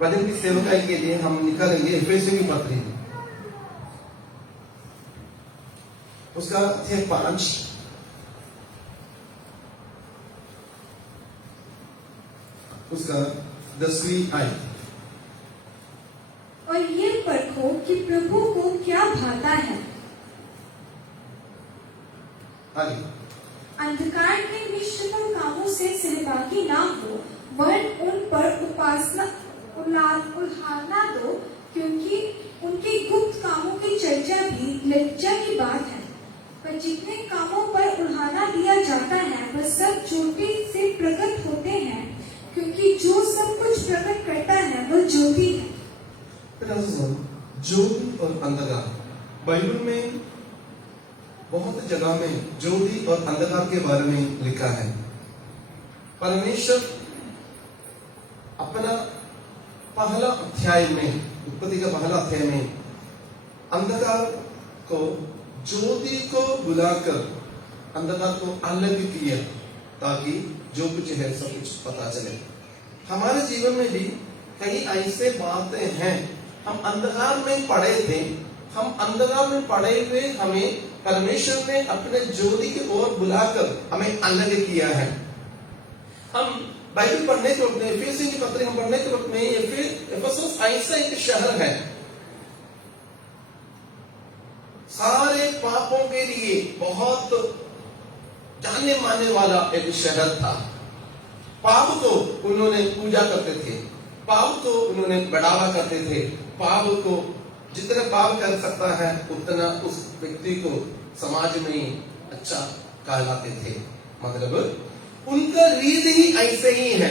वचन की सेवकाई के लिए हम निकालेंगे एफेसियों की पत्री, उसका अध्याय 5 उसका 10वीं आयत। और ये परखो कि प्रभु को क्या भाता है। आगे। अंधकार के निष्फल कामों से सहभागी ना हो, वरन उन पर उल्हाना दो, क्योंकि उनके गुप्त कामों की चर्चा भी लज्जा की बात है। पर जितने कामों पर उल्हाना दिया जाता है वह सब ज्योति से प्रकट होते हैं, क्योंकि जो सब कुछ प्रकट करता है वह ज्योति है। ज्योति और अंधकार, बाइबल में बहुत जगह में ज्योति और अंधकार के बारे में लिखा है। परमेश्वर अपना पहला अध्याय में, उत्पत्ति का पहला अध्याय में अंधकार को ज्योति को बुलाकर अंधकार को अलग किया, ताकि जो कुछ है सब कुछ पता चले। हमारे जीवन में भी कई ऐसे बातें हैं, हम अंधकार में पड़े थे, हम अंधकार में पड़े हुए हमें परमेश्वर ने अपने ज्योति की ओर बुलाकर हमें अलग किया है। हम बाइबल पढ़ने के वक्त में, एफेसियों की पत्री हम पढ़ने के वक्त में, एफेसुस ऐसा एक शहर है, सारे पापों के लिए बहुत जानने मानने वाला एक शहर था। पाप को उन्होंने पूजा करते थे, पाप को उन्होंने बढ़ावा करते थे, पाप को जितना पाप कर सकता है उतना उस व्यक्ति को समाज में अच्छा कहलाते थे। मतलब उनका रीत ही ऐसे ही है।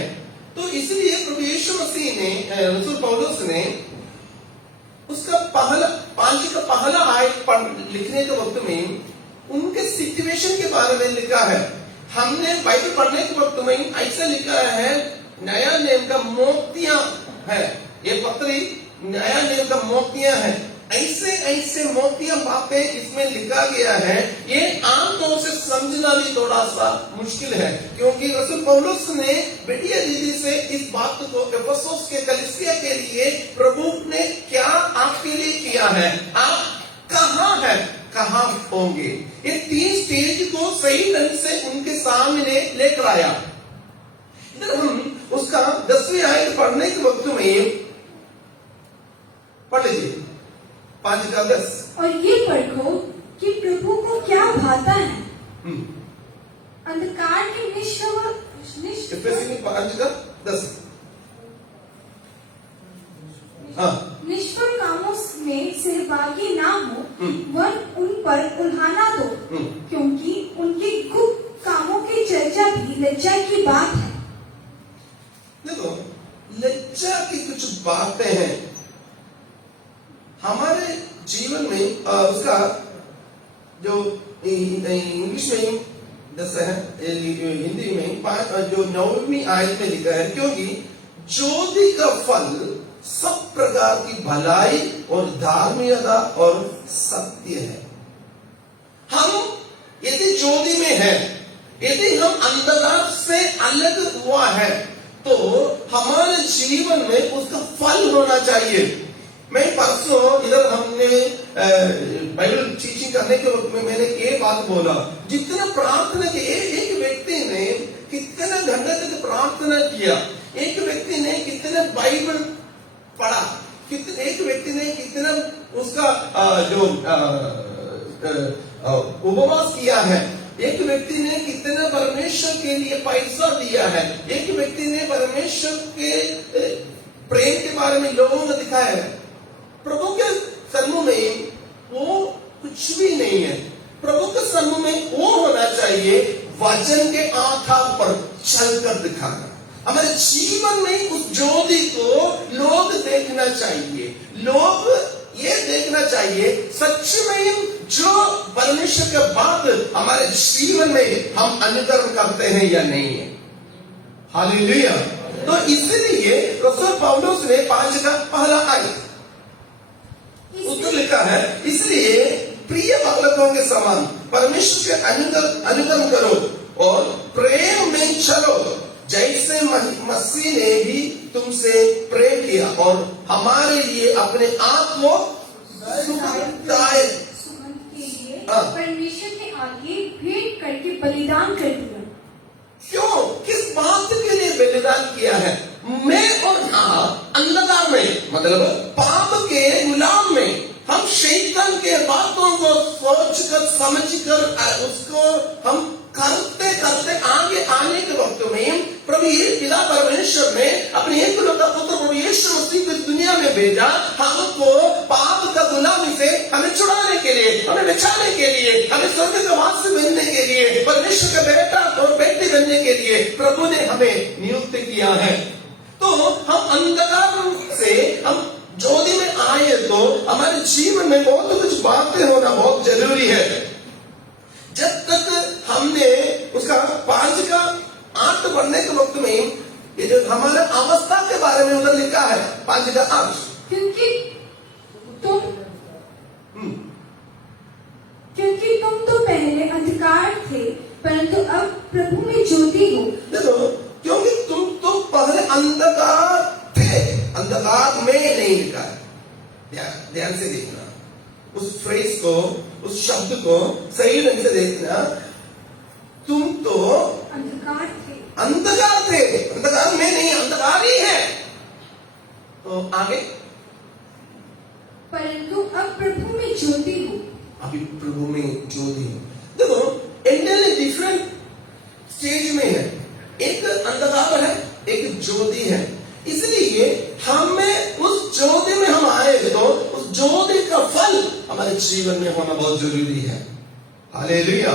तो इसलिए प्रभु यीशु मसीह ने, रसूल पौलुस ने उसका पहला 5 का पहला आयत लिखने के वक्त में उनके सिचुएशन के बारे में लिखा है। हमने बाइबल पढ़ने के वक्त में ऐसा लिखा है, नया नियम का मोतियां है, ये पत्री नया नियम का मोतियां है। ऐसे ऐसे मोतियां बातें इसमें लिखा गया है, ये आमतौर से समझना भी थोड़ा सा मुश्किल है, क्योंकि रसूल पौलुस ने बढ़िया रीति से इस बात को एफेसुस के कलीसिया के लिए प्रभु ने क्या आपके लिए किया है, आप कहाँ है, कहाँ होंगे, ये 3 स्टेज को सही ढंग से उनके सामने लेकर आया। इधर हम उसका 10वीं आयत पढ़ने के वक्त में पढ़ लीजिए 5 का 10। और ये परखो कि प्रभु को क्या भाता है। अंधकार के निष्फल 5 का 10। हाँ, निष्फल कामों में सहभागी ना हो, वह उन पर उल्हाना दो, क्योंकि उनके गुप्त कामों की चर्चा भी लज्जा की बात है। देखो, लज्जा की कुछ बातें हैं हमारे जीवन में। उसका जो इंग्लिश में 10 है, हिंदी में जो 9वीं आयत में लिखा है, क्योंकि ज्योति का फल सब प्रकार की भलाई और धार्मिकता और सत्य है। हम यदि ज्योति में है, यदि हम अंधकार से अलग हुआ है, तो हमारे जीवन में उसका फल होना चाहिए। मैं परसों इधर हमने बाइबल टीचिंग करने के वक्त में मैंने ये बात बोला, जितना प्रार्थना किया, एक व्यक्ति ने कितना घंटे तक प्रार्थना किया, एक व्यक्ति ने कितना बाइबल पढ़ा, एक व्यक्ति ने कितना उसका जो उपवास किया है, एक व्यक्ति ने कितना परमेश्वर के लिए पैसा दिया है, एक व्यक्ति ने परमेश्वर के प्रेम के बारे में लोगों को दिखाया है। प्रभु के सम्मुख में वो कुछ भी नहीं है। प्रभु के सम्मुख में वो होना चाहिए वचन के आधार पर चलकर दिखाना। हमारे जीवन में उस ज्योति को लोग देखना चाहिए, लोग ये देखना चाहिए सच में जो परमेश्वर के बात हमारे जीवन में हम अनुकरण करते हैं या नहीं है। हालेलुया। तो इसलिए रसूल पौलुस ने 5 का पहला आयत उसको लिखा है, इसलिए प्रिय बालकों के समान परमेश्वर के अनुकरण करो और प्रेम में चलो, जैसे मसीह ने भी तुमसे प्रे किया और हमारे लिए अपने आप को सुगंधदायक सुगंध के लिए हाँ। परमेश्वर के आगे भेंट करके बलिदान कर दिया। क्यों, किस बात के लिए बलिदान किया है? मैं और अंधकार में, मतलब पाप के गुलाम में, हम शैतान के बातों को सोचकर समझकर उसको हम करते करते आगे आने के वक्त में प्रभु यीशु पिता परमेश्वर ने अपने एकलौता पुत्र प्रभु यीशु मसीह को इस दुनिया में भेजा, हमको पाप का गुलामी से हमें छुड़ाने के लिए, हमें बचाने के लिए, हमें स्वर्ग का वासी बनने के लिए, परमेश्वर का बेटा और बेटी बनने के लिए प्रभु ने हमें नियुक्त किया है। तो हम अंधकार से हम ज्योति में आए तो हमारे जीवन में बहुत कुछ बातें होना बहुत जरूरी है। जब तक हमने उसका 5 का 8 पढ़ने के वक्त में ये जो हमारे अवस्था के बारे में उधर लिखा है 5 का 8, क्योंकि तुम तो पहले अंधकार थे परंतु अब प्रभु में ज्योति हो। देखो, क्योंकि तुम तो पहले अंधकार थे, अंधकार में नहीं लिखा है। ध्यान से देखना उस फ्रेज को, उस शब्द को सही ढंग से देखना। तुम तो अंधकार थे, अंधकार में नहीं, अंधकार ही है। तो आगे, परंतु अब प्रभु में ज्योति हो। अभी प्रभु में ज्योति हो। देखो, इंडियन डिफरेंट स्टेज में है, एक अंधकार है, एक ज्योति है। इसलिए हमें उस ज्योति में हम आए तो उस ज्योति का फल हमारे जीवन में होना बहुत जरूरी है। Hallelujah,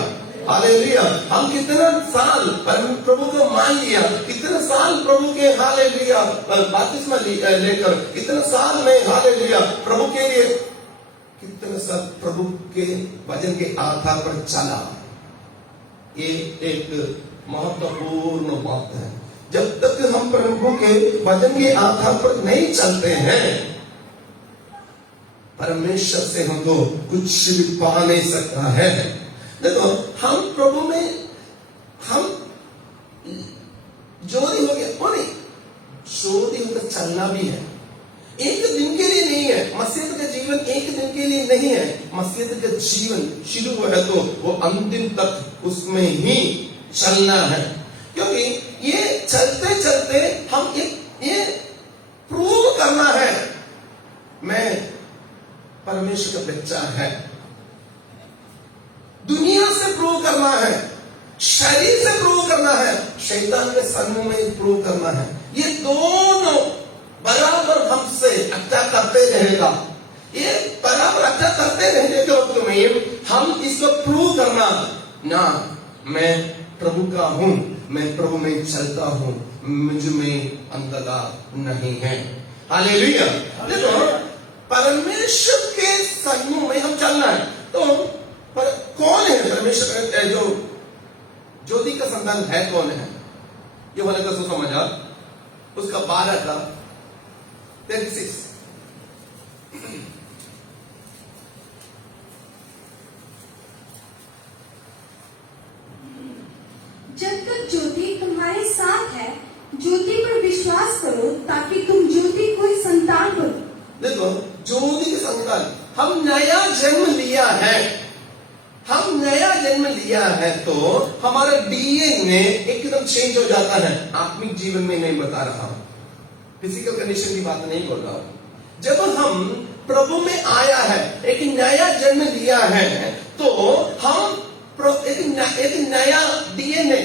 hallelujah. हम कितना साल प्रभु को मान लिया, कितना साल प्रभु के हालेलुया बपतिस्मा लेकर, कितना साल में हालेलुया प्रभु के लिए, कितना साल प्रभु के वचन के आधार पर चला। ये एक महत्वपूर्ण बात है। जब तक हम प्रभु के वचन के आधार पर नहीं चलते हैं, परमेश्वर से हमको कुछ भी पा नहीं सकता है। देखो, हम प्रभु में हम ज्योति हो गया, वो नहीं, ज्योति होकर चलना भी है। एक दिन के लिए नहीं है, मसीह का जीवन एक दिन के लिए नहीं है। मसीह का जीवन शुरू हुआ है तो वो अंतिम तक उसमें ही चलना है। क्योंकि ये चलते चलते हम ये प्रूव करना है मैं परमेश्वर का बच्चा है। दुनिया से प्रूव करना है, शरीर से प्रूव करना है, शैतान के सम्मुख में प्रूव करना है। ये दोनों बराबर हमसे अटैक करते रहेगा। ये बराबर अटैक करते रहने के वक्त में हम इसको प्रूव करना ना, मैं प्रभु का हूं, मैं प्रभु में चलता हूं, मुझ में अंधकार नहीं है। हालेलुया। देखो, परमेश्वर के सम्मुख में हम चलना है। तो पर कौन है परमेश्वर जो ज्योति का संतान है? कौन है? ये वाले का सुसमाचार उसका 12 का 36। जब तक ज्योति तुम्हारे साथ है, ज्योति पर विश्वास करो ताकि तुम ज्योति को संतान बनो। देखो, ज्योति के संतान, हम नया जन्म लिया है। हम नया जन्म लिया है तो हमारा डीएनए एकदम चेंज हो जाता है। आत्मिक जीवन में नहीं बता रहा हूं, फिजिकल कंडीशन की बात नहीं बोल रहा हूं। जब हम प्रभु में आया है, एक नया जन्म लिया है, तो हम एक नया डीएनए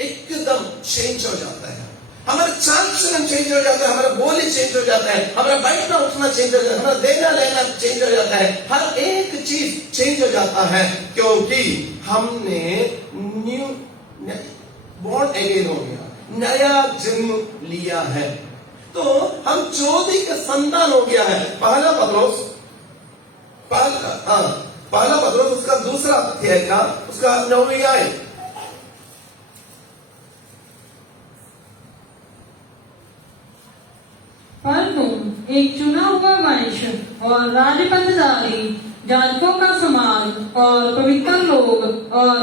एकदम चेंज हो जाता है। हमारा चाल चलन चेंज हो जाता है, हमारा बोली चेंज हो जाता है, हमारा बैठना उठना चेंज हो जाता है, हमारा देना लेना चेंज हो जाता है, हर एक चीज चेंज हो जाता है। क्योंकि हमने न्यू बॉर्न अगेन हो गया, नया जन्म लिया है, तो हम ज्योति का संतान हो गया है। पहला पत्रोस उसका दूसरा अध्याय का उसका 9वीं आयत। पर तुम एक चुना हुआ मनुष्य और राजपदधारी, जाजकों का समाज और पवित्र लोग और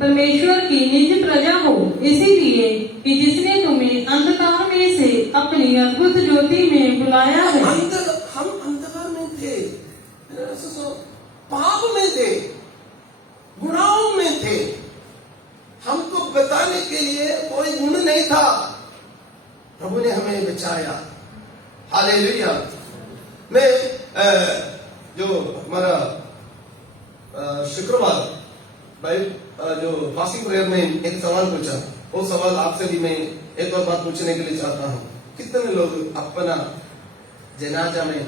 परमेश्वर की निज प्रजा हो, इसीलिए कि जिसने तुम्हें अंधकार में से अपनी अद्भुत ज्योति में बुलाया है। हम अंधकार में थे, पाप में थे, गुनाहों में थे, हमको बताने के लिए कोई गुण नहीं था, प्रभु ने हमें बचाया। हालेलुया। मैं जो हमारा शुक्रवार भाई जो फास्टिंग प्रेयर में एक सवाल पूछा, वो सवाल आपसे भी मैं एक और बात पूछने के लिए चाहता हूँ। कितने लोग अपना जनाजा में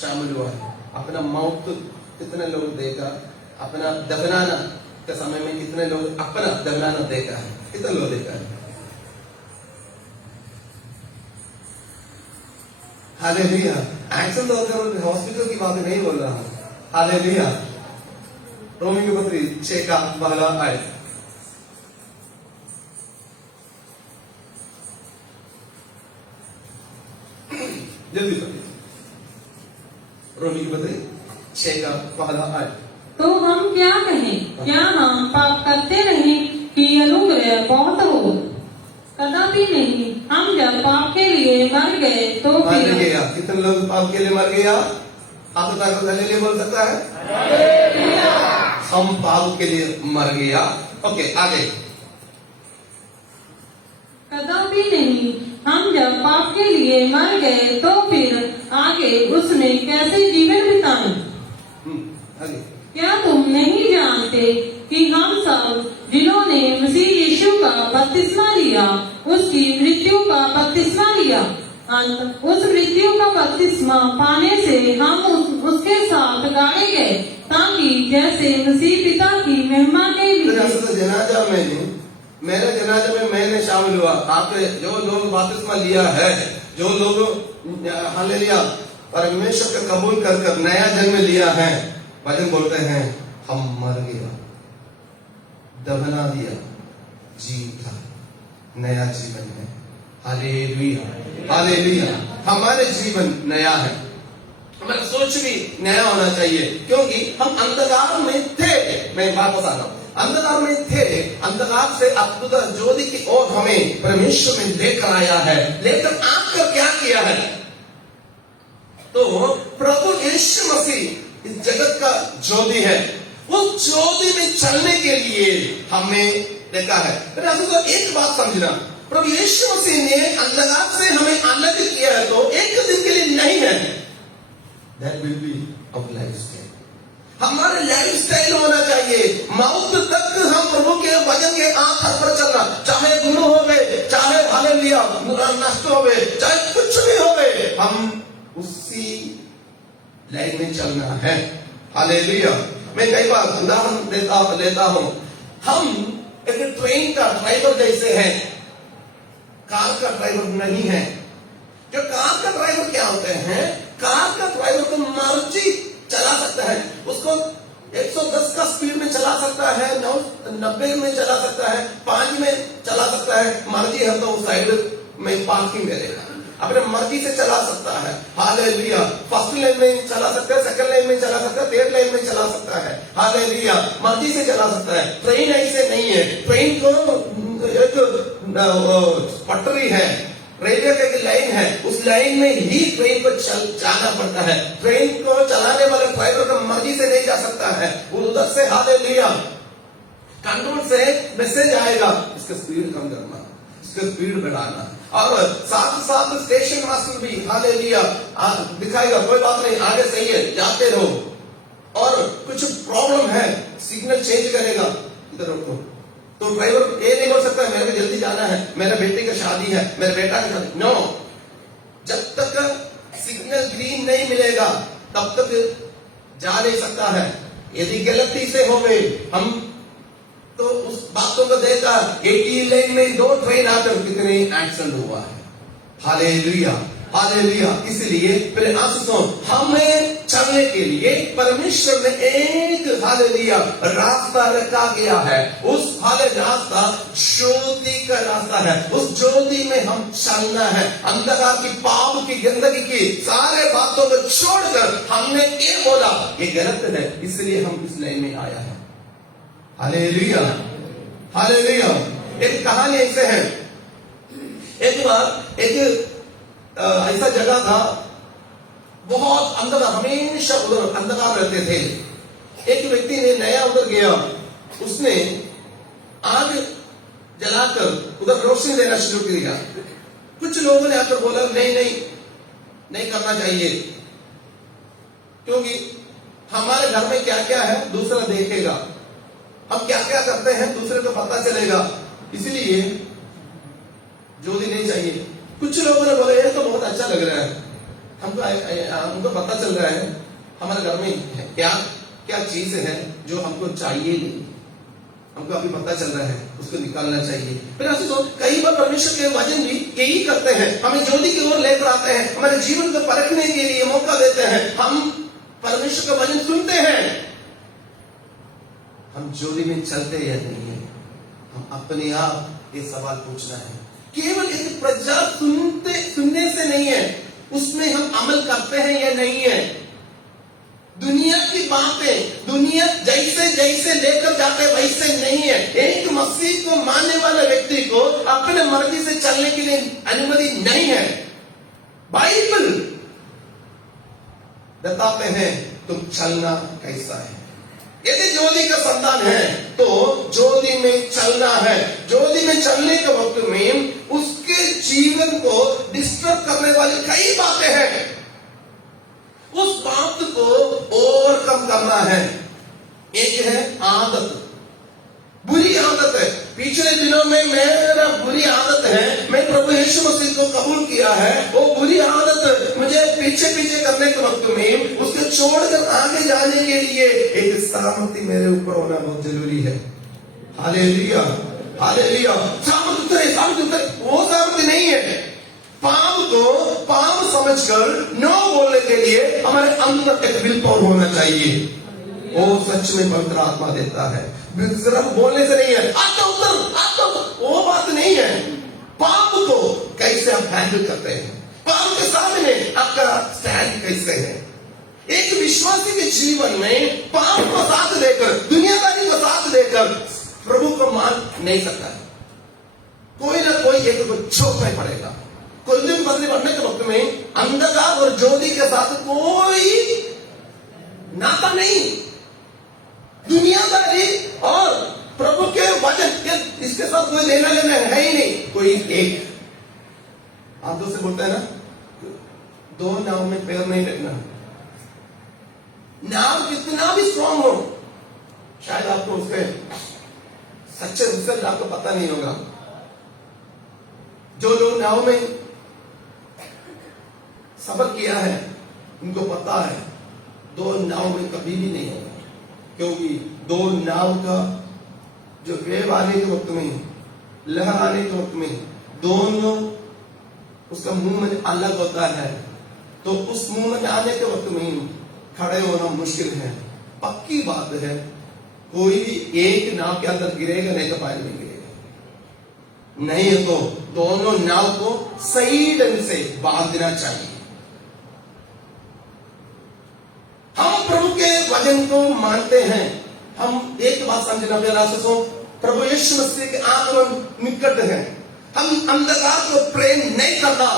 शामिल हुआ है? अपना मौत कितने लोग देखा? अपना दफनाना के समय में कितने लोग अपना दफनाना देखा है? कितने लोग देखा है? हालेलुया। एक्शन होकर हॉस्पिटल की बात नहीं बोल रहा हूँ। हालेलुया। रोमी की पत्री 6 का पहला आयत। जल्दी पढ़िए। रोमी की पत्री 6 का पहला आयत। तो हम क्या कहें? क्या हम पाप करते रहें कि अनुग्रह बहुत हो? कदापि नहीं। हम जब पाप के लिए मर गए तो मर फिर गया। कितने लोग पाप के लिए मर गया? आप हालेलुया बोल सकता है? हम पाप के लिए मर गया। ओके, आगे। कदापि नहीं। हम जब पाप के लिए मर गए तो फिर आगे उसमें कैसे जीवन बिताएं? आगे। क्या तुम नहीं जानते कि हम सब जिन्होंने मसीह यीशु का बपतिस्मा लिया, उसकी मृत्यु का बपतिस्मा लिया, उस मृत्यु का बपतिस्मा पाने से हम उसके साथ गाड़े गए, ताकि जैसे मसीह पिता की महिमा के लिए जनाजा में, मेरे जनाजा में मैंने शामिल हुआ। आपने जो लोग बपतिस्मा लिया है, जो लोग हालेलुया परमेश्वर का कबूल कर नया जन्म लिया है, वचन बोलते हैं हम मर गया, दफना दिया, जी उठा, नया जीवन है। Hallelujah, hallelujah. हमारे जीवन नया है, हमारा सोच भी नया होना चाहिए, क्योंकि हम अंधकार में थे। मैं वापस आ रहा हूं। अंधकार में थे, अंधकार से अद्भुत ज्योति की ओर हमें परमेश्वर में लेकर आया है। लेकिन आपका क्या किया है? तो प्रभु यीशु मसीह इस जगत का ज्योति है। उस ज्योति में चलने के लिए हमें देखा है। तो एक बात समझना, प्रभु यीशु मसीह ने अंधकार से हमें अलग किया है, तो एक दिन के लिए नहीं है। That will be our lifestyle. हमारे लाइफस्टाइल होना चाहिए। मौत तक हम प्रभु के वचन के आधार पर चलना, चाहे गुरु हो गए, चाहे हालेलुया नष्ट हो गए, चाहे कुछ भी हो गए, हम उसी लाइन में चलना है। हालेलुया। मैं कई बार उदाहरण लेता हूं। हम एक ट्रेन का ड्राइवर जैसे हैं, कार का ड्राइवर नहीं है। जो कार का ड्राइवर क्या होते हैं? कार का ड्राइवर तो मर्जी चला सकता है, उसको 110 का स्पीड में चला सकता है, 90 में चला सकता है, 5 में चला सकता है। मर्जी है तो उस साइड में पार्किंग करेगा, अपने मर्जी से चला सकता है। हालेलुया। फर्स्ट लेन में चला सकता है, सेकंड लेन में चला सकता है, थर्ड लेन में चला सकता है। हालेलुया। मर्जी से चला सकता है। ट्रेन ऐसे नहीं है। ट्रेन को एक पटरी है, रेलवे का एक लाइन है, उस लाइन में ही ट्रेन को जाना पड़ता है। ट्रेन को चलाने वाले ड्राइवर का मर्जी से नहीं जा सकता है। उधर से हालेलुया कंट्रोल से मैसेज आएगा, इसका स्पीड कम करना, इसका स्पीड बढ़ाना, और साथ साथ स्टेशन मास्टर भी हालेलुया दिखाएगा, कोई बात नहीं, आगे सही है, जाते रहो। और कुछ प्रॉब्लम है, सिग्नल चेंज करेगा, इधर रुको। तो ड्राइवर ये नहीं बोल सकता मेरे को जल्दी जाना है, मेरे बेटे की शादी है, मेरे बेटा की शादी। नो, जब तक सिग्नल ग्रीन नहीं मिलेगा तब तक जा नहीं सकता है। यदि गलती से हो गए हम तो उस बातों को देखा, 80 लेन में 2 ट्रेन आकर कितने एक्सीडेंट हुआ है। Hallelujah, hallelujah. इसलिए पहले आप सुनो, हमें चलने के लिए परमेश्वर ने एक हालेलुया रास्ता रखा गया है। उस हाले रास्ता ज्योति का रास्ता है। उस ज्योति में हम चलना है। अंधकार की, पाप की, गंदगी की सारे बातों को छोड़कर हमने ये बोला ये गलत है, इसलिए हम इस लाइन में आया है। Hallelujah, hallelujah. एक कहानी ऐसे है, एक बार एक ऐसा जगह था, बहुत अंधकार, हमेशा उधर अंधकार रहते थे। एक व्यक्ति ने नया उधर गया, उसने आग जलाकर उधर रोशनी देना शुरू किया। कुछ लोगों ने आकर बोला नहीं करना चाहिए, क्योंकि हमारे घर में क्या क्या है दूसरा देखेगा, हम क्या क्या करते हैं दूसरे को पता चलेगा, इसलिए ज्योति नहीं चाहिए। कुछ लोगों ने बोला ये तो बहुत अच्छा लग रहा है, हमको पता चल रहा है हमारे घर में क्या क्या चीज है जो हमको चाहिए नहीं, हमको अभी पता चल रहा है, उसको निकालना चाहिए। फिर ऐसे तो कई बार परमेश्वर के वचन भी यही करते हैं, हमें ज्योति की ओर लेकर आते हैं, हमारे जीवन को परखने के लिए मौका देते हैं। हम परमेश्वर का वचन सुनते हैं, हम ज्योति में चलते या नहीं है, हम अपने आप ये सवाल पूछना है। केवल एक प्रचार सुनने से नहीं है, उसमें हम अमल करते हैं या नहीं है। दुनिया की बातें दुनिया जैसे जैसे लेकर जाते वैसे नहीं है। एक मसीह को मानने वाले व्यक्ति को अपने मर्जी से चलने के लिए अनुमति नहीं है। बाइबल बताते हैं तुम चलना कैसा है। यदि ज्योति का संतान है तो ज्योति में चलना है। ज्योति में चलने के वक्त में उसके जीवन को डिस्टर्ब करने वाली कई बातें हैं, उस बात को ओवरकम करना है। एक है आदत, बुरी आदत है। पिछले दिनों में मेरा बुरी आदत है, मैं प्रभु यीशु मसीह को कबूल किया है, वो बुरी आदत मुझे पीछे पीछे करने के वक्त में उसको छोड़कर आगे जाने के लिए एक सहमति मेरे ऊपर होना बहुत जरूरी है। Hallelujah hallelujah. सहमति वो सहमति नहीं है। पाप को पाप समझकर नो बोलने के लिए हमारे अंदर एक विल पावर होना चाहिए। वो सच में पवित्र आत्मा देता है, सिर्फ बोलने से नहीं है। वो बात नहीं है। पाप को कैसे आप हैंडल करते हैं, पाप के सामने आपका स्टैंड कैसे है। एक विश्वासी के जीवन में पाप को साथ लेकर, दुनियादारी को साथ लेकर प्रभु को मान नहीं सकता है। कोई ना कोई एक को छोड़ना पड़ेगा। कुछ दिन बदले बढ़ने के वक्त में अंधकार और ज्योति के साथ कोई नाता नहीं। दुनियादारी और प्रभु के वचन इसके साथ कोई लेना देना है ही नहीं। कोई एक आदों से बोलता है ना, दो नाव में पैर नहीं रखना। नाव कितना भी स्ट्रांग हो, शायद आपको उसके सच्चे रिजल्ट आपको पता नहीं होगा। जो लोग नाव में सफर किया है उनको पता है दो नाव में कभी भी नहीं होगा, क्योंकि दो नाव का जो वेव आने के वक्त में, लहर आने के वक्त में, दोनों उसका मूवमेंट अलग होता है। तो उस मूवमेंट आने के वक्त में खड़े होना मुश्किल है। पक्की बात है, कोई भी एक नाव के अंदर गिरेगा नहीं तो पानी में गिरेगा। नहीं है तो दोनों नाव को सही ढंग से बांधना चाहिए। हम प्रभु के वचन को मानते हैं। हम एक बात समझना प्यारा सो, प्रभु यीशु मसीह के आगमन निकट है। हम अंधकार को प्रेम नहीं करना,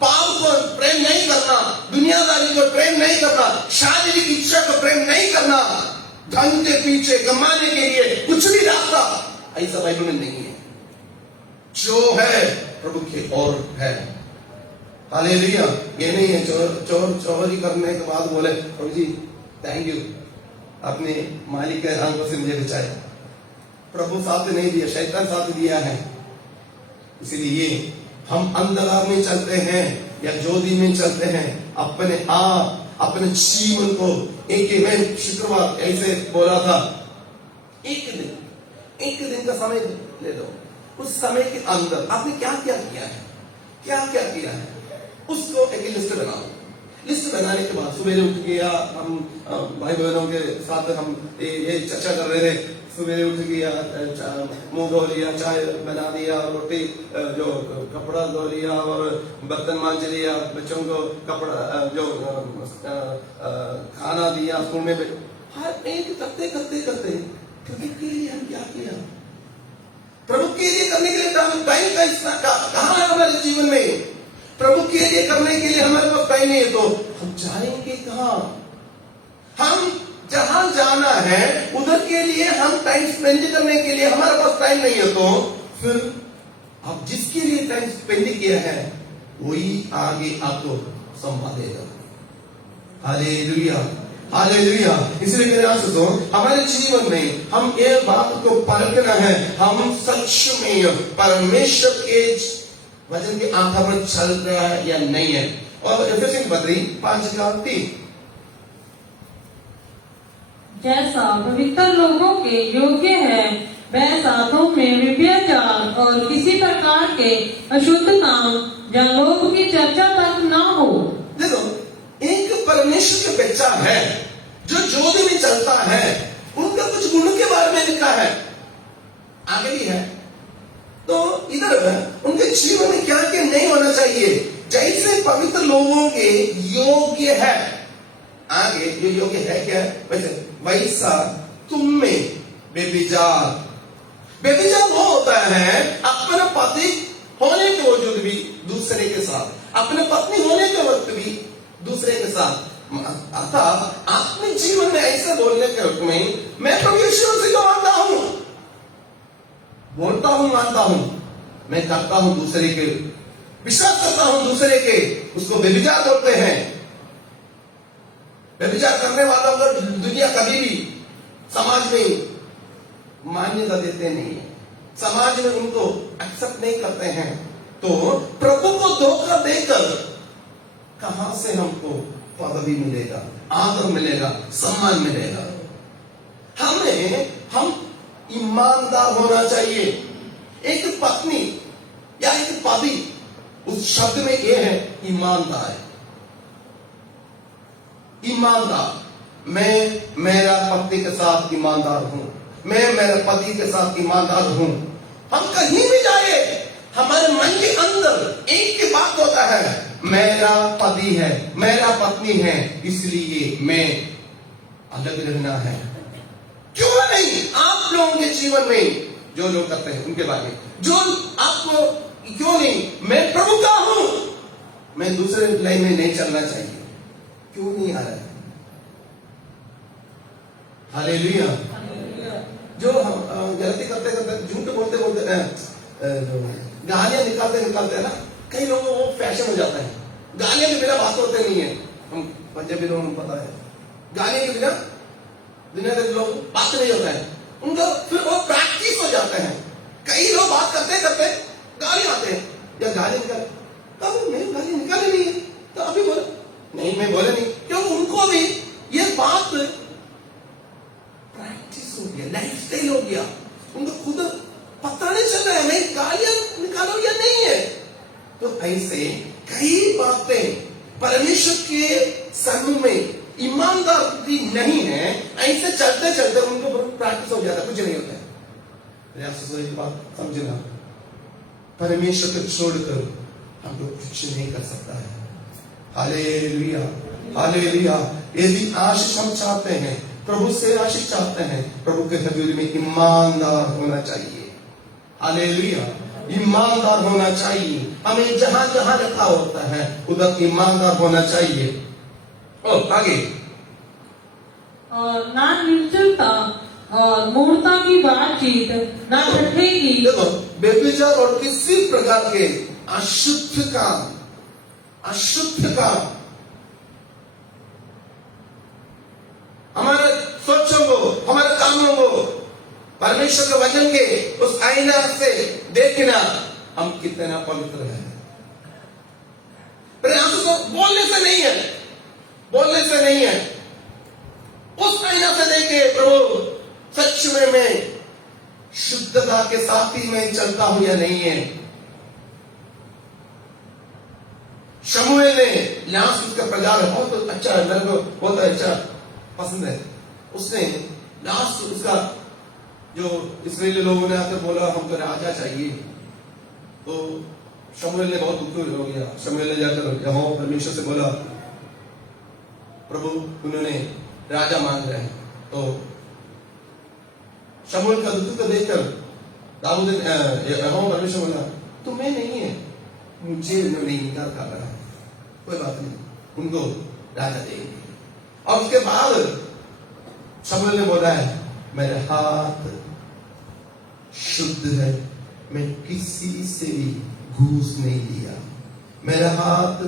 पाप को प्रेम नहीं करना, दुनियादारी को प्रेम नहीं करना, शारीरिक इच्छा को प्रेम नहीं करना, धन के पीछे कमाने के लिए कुछ भी रास्ता ऐसा बाइबल में नहीं है। जो है प्रभु की ओर है। हालेलुया। ये नहीं है चोरी करने के बाद बोले प्रभु जी थैंक यू, अपने मालिक के आंखों से मुझे बचाया। प्रभु साथ नहीं दिया, शैतान साथ दिया है। इसलिए हम अंधकार में चलते हैं या ज्योति में चलते हैं, अपने आप अपने जीवन को एक इवेंट शुक्रवार ऐसे बोला था, एक दिन का समय ले लो। उस समय के अंदर आपने क्या क्या किया है, क्या क्या किया है, उसको एक लिस्ट बनाओ। लिस्ट बनाने के बाद सुबह उठ गया, हम भाई बहनों के साथ हम ये चर्चा कर रहे थे। सुबह उठ गया, मुंह धो लिया, चाय बना दिया, रोटी जो कपड़ा धो लिया और बर्तन मांज लिया, बच्चों को कपड़ा जो खाना दिया, स्कूल में हर एक करते करते करते के लिए हम क्या किया। प्रभु के लिए करने के लिए टाइम का इतना कहाँ है हमारे जीवन में? प्रभु के लिए करने के लिए हमारे पास टाइम नहीं है तो हम जाएंगे कहाँ? हम जहां जाना है उधर के लिए हम टाइम स्पेंड करने के लिए हमारे पास टाइम नहीं है तो फिर आप जिसके लिए टाइम स्पेंड किया है वही आगे आपको संभालेगा। Hallelujah, hallelujah. इसलिए मेरे आंसू हमारे जीवन में हम ये बात को परखना है, हम सच में परमेश्वर के वचन के आधार पर चल रहा है या नहीं है। और एफेसी पत्री 5:3 जैसा पवित्र लोगों के योग्य है वैसा तुम में व्यभिचार और किसी प्रकार के अशुद्ध काम या लोभ की चर्चा तक न हो। देखो, एक परमेश्वर के बच्चा है जो ज्योति में चलता है, उनका कुछ गुण के बारे में लिखा है, आगे भी है। तो इधर उनके जीवन में क्या क्या नहीं होना चाहिए, जैसे पवित्र लोगों के योग्य है, आगे जो योग्य है क्या वैसा तुम में व्यभिचार। व्यभिचार वो होता है अपने पति होने के वजूद भी दूसरे के साथ, अपने पत्नी होने के वक्त भी दूसरे के साथ, अर्थात अपने जीवन में ऐसे बोलने के वक्त में मैं प्रभु यीशु मसीह को मानता हूं, बोलता हूं, मानता हूं, मैं करता हूं दूसरे के, विश्वास करता हूं दूसरे के, उसको व्यभिचार बोलते हैं। व्यभिचार करने वालों को दुनिया कभी भी समाज में मान्यता देते नहीं है, समाज में उनको एक्सेप्ट नहीं करते हैं। तो प्रभु को धोखा देकर कहां से हमको पदवी मिलेगा, आदर मिलेगा, सम्मान मिलेगा? हम ईमानदार होना चाहिए। एक पत्नी या एक पति, उस शब्द में यह है ईमानदार। ईमानदार, मैं मेरा पत्नी के साथ ईमानदार हूं, मैं मेरे पति के साथ ईमानदार हूं। हम कहीं भी जाए हमारे मन के अंदर एक ही बात होता है, मेरा पति है, मेरा पत्नी है, इसलिए मैं अलग रहना है। क्यों नहीं? आप लोगों के जीवन में जो लोग करते हैं उनके बारे में, जो आपको क्यों नहीं, मैं प्रभु का हूं, मैं दूसरे लाइन में नहीं चलना चाहिए, क्यों नहीं आ रहा है? हालेलुया। जो हम गलती करते करते, झूठ बोलते बोलते, गालियां निकालते हैं ना, कई लोगों को वो फैशन हो जाता है। गालियां के बिना बात होते नहीं है, हम पंजाबी लोगों को पता है, गालियां के बिना दुनिया के लोग बात नहीं होता है उनका, फिर वो प्रैक्टिस हो जाते हैं। कई लोग बात करते करते गाली आते हैं, या गाली निकाल, तब मैं गाली निकाली नहीं है, तो अभी बोले नहीं, मैं बोले नहीं, क्योंकि उनको भी ये बात प्रैक्टिस हो गया, लाइफ स्टाइल हो गया, उनको खुद पता नहीं चल रहा है मैं गालियां निकालो या नहीं है। तो ऐसे कई बातें परमेश्वर के समूह में ईमानदार भी नहीं है, ऐसे चलते चलते उनको प्रैक्टिस हो जाता, कुछ नहीं होता है। एक बात समझना, परमेश्वर को छोड़कर हम लोग कुछ नहीं कर सकता है। Hallelujah, hallelujah. यदि आशीष हम चाहते हैं, प्रभु से आशीष चाहते हैं, प्रभु के हजूरी में ईमानदार होना चाहिए। हालेलुया, ईमानदार होना चाहिए। हमें जहां जहां रखा होता है उधर ईमानदार होना चाहिए। और आगे, और ना निर्जलता और मूर्ता की बातचीत, ना ठट्ठे की, देखो, व्यभिचार और किसी प्रकार के अशुद्ध काम, अशुद्ध काम हमारे सोचों को, हमारे कामों को परमेश्वर के वचन के उस आईना से देखना, हम कितना पवित्र है। प्रयासों को बोलने से नहीं है, बोलने से नहीं है, उस आईना से देखे प्रभु सच में मैं शुद्धता के साथ ही मैं चलता हूं या नहीं है। शमूएल ने लास्ट उसका प्रचार बहुत अच्छा है, मेरे को बहुत अच्छा पसंद है। उसने लास्ट उसका जो इस्राएली लोगों ने आकर बोला हमको राजा चाहिए, तो शमूएल ने बहुत दुखी हो गया। शमूएल ने जाकर यहोवा परमेश्वर से बोला, प्रभु उन्होंने राजा मांग रहे हैं। तो शमूएल का दुख को देखकर दाऊद यहोवा परमेश्वर बोला तुम्हें नहीं है, मुझे उन्होंने इनकार कर रहा है, कोई बात नहीं, उनको राजा देंगे। और उसके बाद शमूएल ने बोला है मेरा हाथ शुद्ध है, मैं किसी से भी घूस नहीं लिया, मेरा हाथ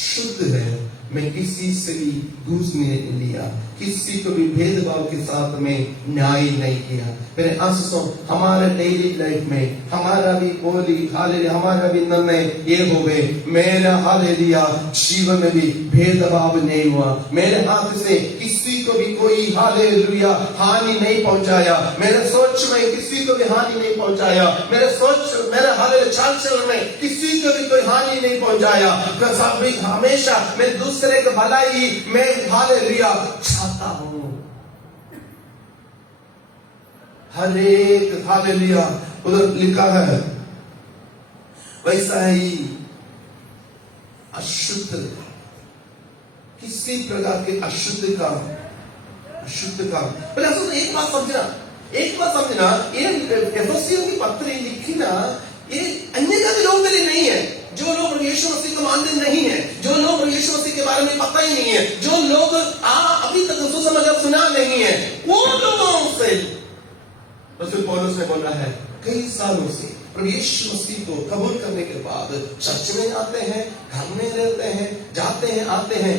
शुद्ध है, मैं किसी से भी घूस नहीं लिया, किसी को भी भेदभाव के साथ में न्याय नहीं किया। मेरे आंसू हमारे डेली लाइफ में हमारा भी बोली हालेलुया, हमारा भी निर्णय ये हो गए मेरा हालेलुया जीवन में भी भेदभाव नहीं हुआ, मेरे हाथ से किसी को भी कोई हालेलुया हानि नहीं पहुंचाया, मेरे सोच में किसी को भी हानि नहीं पहुंचाया, मेरे सोच मेरे हालेलुया चाल चलन में किसी को भी कोई हानि नहीं पहुंचाया। हमेशा मैं दूसरे की भलाई मैं हालेलुया चाहता हूं। हर एक हालेलुया उधर लिखा है वैसा ही अशुद्ध, किसी प्रकार के अशुद्ध काम पहले एक बात समझना, ये एफेसियों की पत्री लिखी ना, ये अन्य जाति लोगों के लिए नहीं है, जो लोग यीशु मसीह को मानते नहीं है, जो लोग यीशु मसीह के बारे में पता ही नहीं है, जो लोग अभी तक सुसमाचार सुना नहीं है, वो लोगों से रसूल पौलुस ने बोला है कई सालों से प्रभु यीशु मसीह को कबूल करने के बाद चर्च में आते हैं, घर में रहते हैं, जाते हैं आते हैं,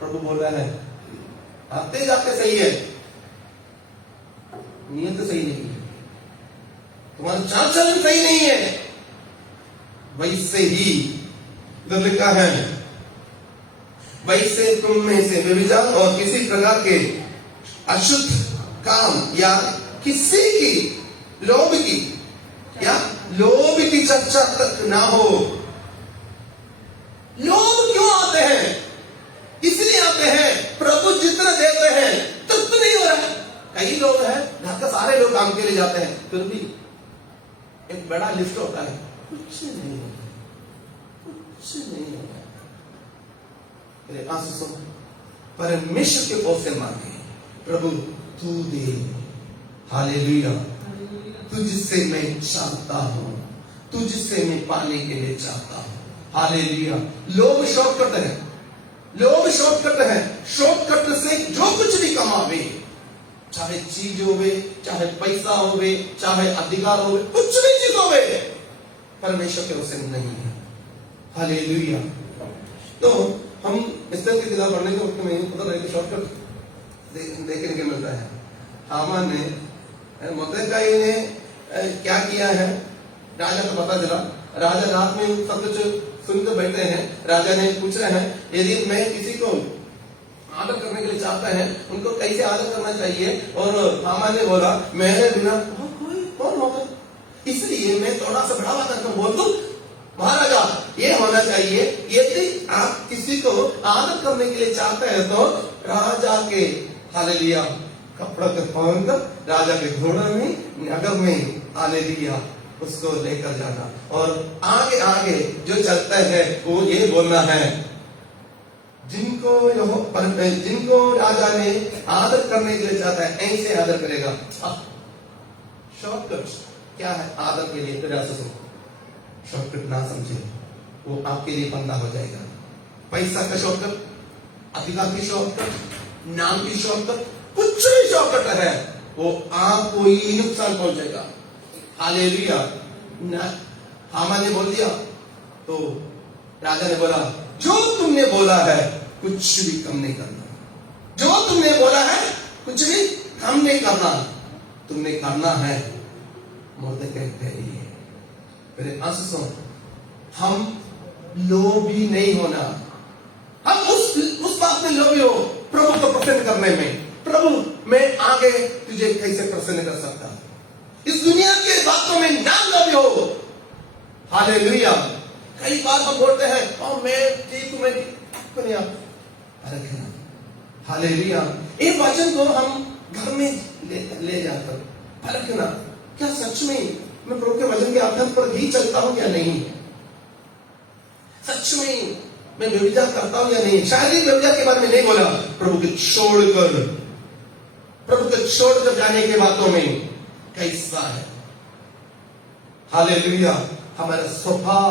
प्रभु बोला है आते जाते सही है, नियत सही नहीं है, तुम्हारा चाल चलन सही नहीं है। वैसे ही इधर लिखा है वैसे तुम में से व्यभिचार और किसी प्रकार के अशुद्ध काम या किसी की लोभ की चर्चा तक ना हो। लोग क्यों आते हैं? इसलिए आते हैं प्रभु जितना देते हैं तृप्त नहीं हो रहा है। कई लोग हैं घर का सारे लोग काम के लिए जाते हैं, फिर भी एक बड़ा लिस्ट होता है, कुछ नहीं होता। मेरे आंसू सुन, परमेश्वर के ओर से मांगे प्रभु तू दे, हालेलुया, तुझसे मैं चाहता हूं, तुझसे मैं पाने के लिए चाहता हूं, हालेलुया। लोग शॉर्टकट है, शॉर्टकट से जो कुछ भी कमावे, चाहे चीज होवे, चाहे पैसा होवे, चाहे अधिकार होवे, कुछ भी चीज होवे, परमेश्वर के ओर से नहीं है, हालेलुया। तो हम इस तरह की किताब पढ़ने के वक्त में पता लगे शॉर्टकट देखने के मिलता है। हामान ने मोर्देखाई ने क्या किया है, राजा को पता चला, राजा रात में सब कुछ सुनते बैठे हैं, राजा ने पूछ रहे हैं यदि मैं किसी को आदर करने के लिए चाहता है उनको कैसे आदर करना चाहिए, और हामान ने बोला मेरे बिना कोई कौन होगा, इसलिए मैं थोड़ा सा बढ़ावा करके बोल दूं महाराजा ये होना चाहिए, यदि आप किसी को आदर करने के लिए चाहते हैं तो राजा के हालेलुया कपड़ा को पहनकर राजा के घोड़ा में नगर में हालेलुया उसको लेकर जाना, और आगे आगे जो चलता है वो ये बोलना है जिनको राजा ने आदर करने के लिए चाहता है ऐसे आदर करेगा। शॉर्टकट क्या है आदर के लिए? प्रयास से शॉर्टकट ना समझे, वो आपके लिए पंगा हो जाएगा। पैसा का शॉर्टकट, अधिकार की शॉर्टकट, नाम की शॉर्टकट, कुछ भी शॉर्टकट है वो आपको ही नुकसान पहुंचेगा। हालेलुया। हामान ने बोल दिया तो राजा ने बोला जो तुमने बोला है कुछ भी कम नहीं करना, जो तुमने बोला है कुछ भी कम नहीं करना, तुमने करना है मोर्देखाई कह रही है। मेरे आंसू हम लोभी नहीं होना, हम उस बात में लोभी हो प्रभु को प्रसन्न करने में, प्रभु मैं आगे तुझे कैसे प्रसन्न कर सकता, इस दुनिया के बातों में ना लोभी हो। हालेलुया। कई बार हम बोलते हैं और मैं ठीक हूं, मैं रखना। हालेलुया। एक वचन को हम घर में ले जाकर परखना, क्या सच में मैं प्रभु के वचन के आधार पर ही चलता हूं या नहीं, सच में मैं व्यभिचार करता हूं या नहीं। शायद ही व्यभिचार के बारे में नहीं बोला, प्रभु के छोड़कर जाने के बातों में कैसा है। हालेलुया। हमारा स्वभाव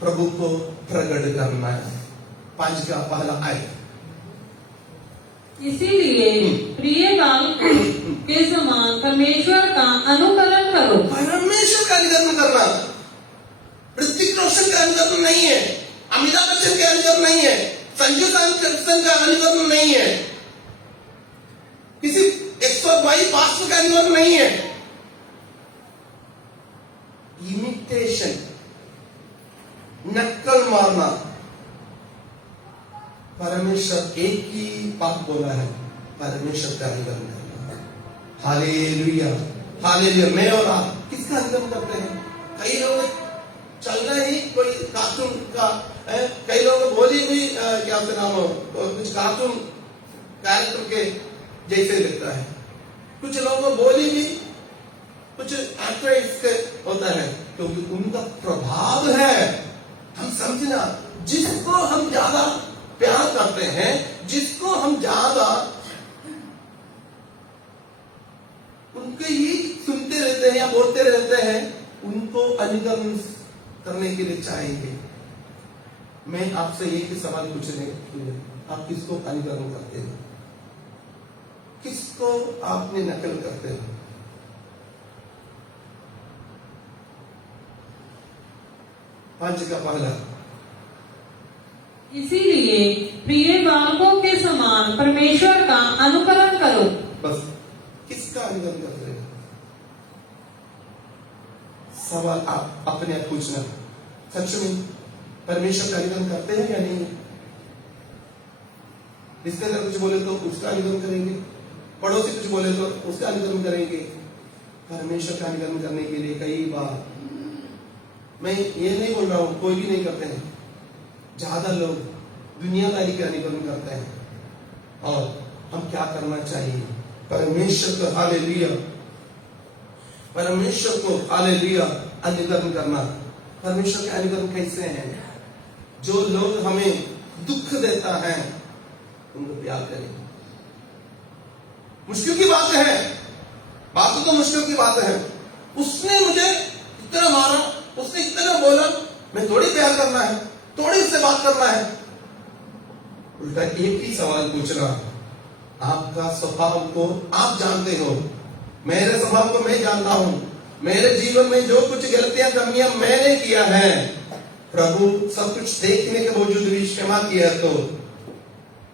प्रभु को प्रकट करना है। 5 का पहला आयत। इसीलिए प्रिय बालकों के समान परमेश्वर का अनुकरण करो। परमेश्वर का अनुकरण करना ऋतिक रोशन का अनुकरण नहीं है, अमिताभ बच्चन का अनुकरण नहीं है, संजू सैमसन का अनुकरण नहीं है, किसी 122 पास्टर का अनुकरण नहीं है। इमिटेशन, नक्कल मारना। परमेश्वर एक ही बात बोला है, परमेश्वर का अनुकरण करना। Hallelujah, hallelujah. मैं और आप किसका अनुकरण करते हैं? कई लोग चलना ही कोई कार्टून का है, कई लोग बोली भी क्या उसका नाम हो, कुछ कार्टून कैरेक्टर के जैसे लगता है, कुछ लोगों को बोली भी कुछ एक्ट्रेस के होता है, क्योंकि उनका प्रभाव है। हम समझना, जिसको हम ज्यादा प्यार करते हैं, जिसको हम ज्यादा उनके ही सुनते रहते हैं या बोलते रहते हैं, उनको अनुकरण करने के लिए चाहेंगे। मैं आपसे एक ही सवाल पूछने, आप किसको अनुकरण करते हो? किसको आपने नकल करते हो? पांच का पहला। इसीलिए प्रिय बालकों के समान परमेश्वर का अनुकरण करो। बस किसका अनुकरण करते हो? सवाल आप अपने आप पूछना, सच में परमेश्वर का अनुकरण करते हैं या नहीं? रिश्तेदार कुछ बोले तो उसका अनुकरण करेंगे, पड़ोसी कुछ बोले तो उसका अनुकरण करेंगे। परमेश्वर का अनुकरण करने के लिए कई बार, मैं ये नहीं बोल रहा हूं कोई भी नहीं करते हैं, ज्यादा लोग दुनियादारी का अनुकरण करते हैं। और हम क्या करना चाहिए? परमेश्वर को हालेलुया, परमेश्वर को हालेलुया अनुकरण करना। परमेश्वर के अनुकरण कैसे हैं? जो लोग हमें दुख देता है उनको प्यार करें। मुश्किल की बात है, बात तो मुश्किल की बात है। उसने मुझे इतना मारा, उसने इतना बोला, मैं थोड़ी प्यार करना है, थोड़ी उससे बात करना है। उल्टा एक ही सवाल पूछना, आपका स्वभाव को आप जानते हो, मेरे स्वभाव को मैं जानता हूं, मेरे जीवन में जो कुछ गलतियां कमियां मैंने किया है, प्रभु सब कुछ देखने के बावजूद भी क्षमा किया, तो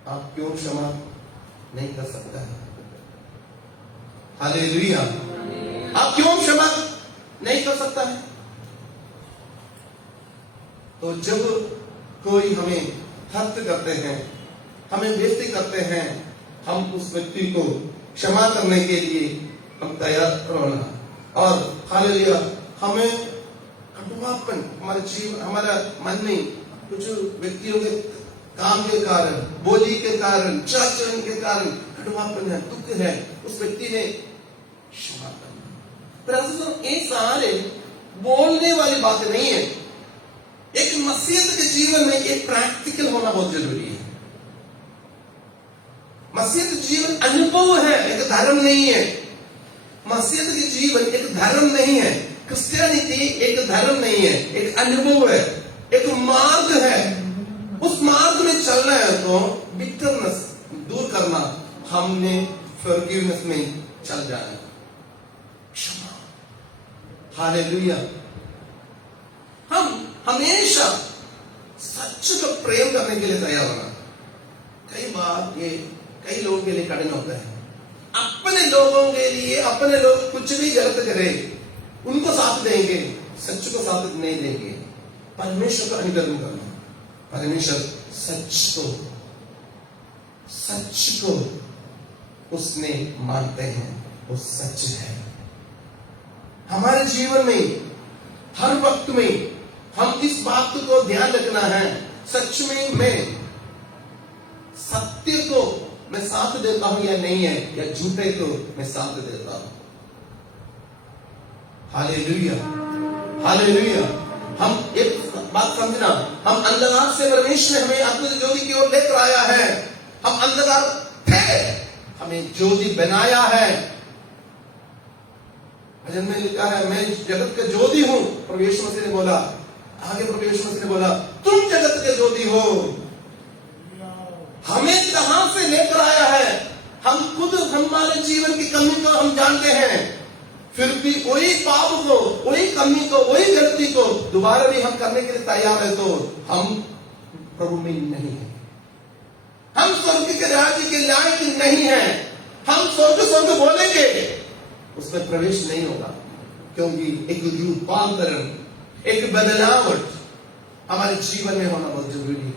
आप क्यों क्षमा नहीं कर सकता है? हालेलुया। आप क्यों क्षमा नहीं कर सकता है? तो जब कोई हमें हर्ट करते हैं, हमें बेइज्जती करते हैं, हम उस व्यक्ति को क्षमा करने के लिए हम तैयार होना। और हालेलुया, हमें कटुआपन हमारे जीवन, हमारा मन में कुछ व्यक्तियों के काम के कारण, बोली के कारण, आचरण के कारण कटुआपन है, दुख है, उस व्यक्ति ने क्षमा करना। ये सारे बोलने वाली बातें नहीं है। एक मसीहत के जीवन में एक प्रैक्टिकल होना बहुत जरूरी है। मसीहत जीवन अनुभव है, एक धर्म नहीं है। मसीहत के जीवन एक धर्म नहीं है। क्रिश्चियनिटी एक धर्म नहीं है, एक अनुभव है, एक मार्ग है। उस मार्ग में चलना है तो बिटरनेस दूर करना, हमने फॉरगिवनेस में चल जाना, क्षमा। हालेलुया। हम हमेशा सच को प्रेम करने के लिए तैयार होना। कई बार ये कई लोगों के लिए कठिन होता है। अपने लोगों के लिए अपने लोग कुछ भी गलत करें, उनको साथ देंगे, सच को साथ नहीं देंगे। परमेश्वर का अनुकरण करना, परमेश्वर सच को उसने मानते हैं, वो सच है। हमारे जीवन में हर वक्त में हम इस बात को ध्यान रखना है, सच में मैं सत्य को मैं साथ देता हूं या नहीं है, या झूठे को मैं साथ देता हूं। Hallelujah, hallelujah. हम एक बात समझना, हम अंधकार से परमेश्वर हमें अद्भुत ज्योति की ओर लेकर आया है। हम अंधकार थे, हमें ज्योति बनाया है। भजन में लिखा है, मैं जगत का ज्योति हूं। प्रभु यीशु मसीह ने बोला, आगे प्रभु यीशु मसीह ने बोला, तुम जगत के ज्योति हो। हमें कहां से लेकर आया है? हम खुद हमारे जीवन की कमी को हम जानते हैं, फिर भी वही पाप को, वही कमी को, वही गलती को दोबारा भी हम करने के लिए तैयार है, तो हम प्रभु में नहीं है। हम स्वर्ग के राज्य के लायक नहीं है। हम स्वर्ग बोलेंगे, उसमें प्रवेश नहीं होगा, क्योंकि एक रूपांतरण, एक बदलावट हमारे जीवन में होना बहुत जरूरी है।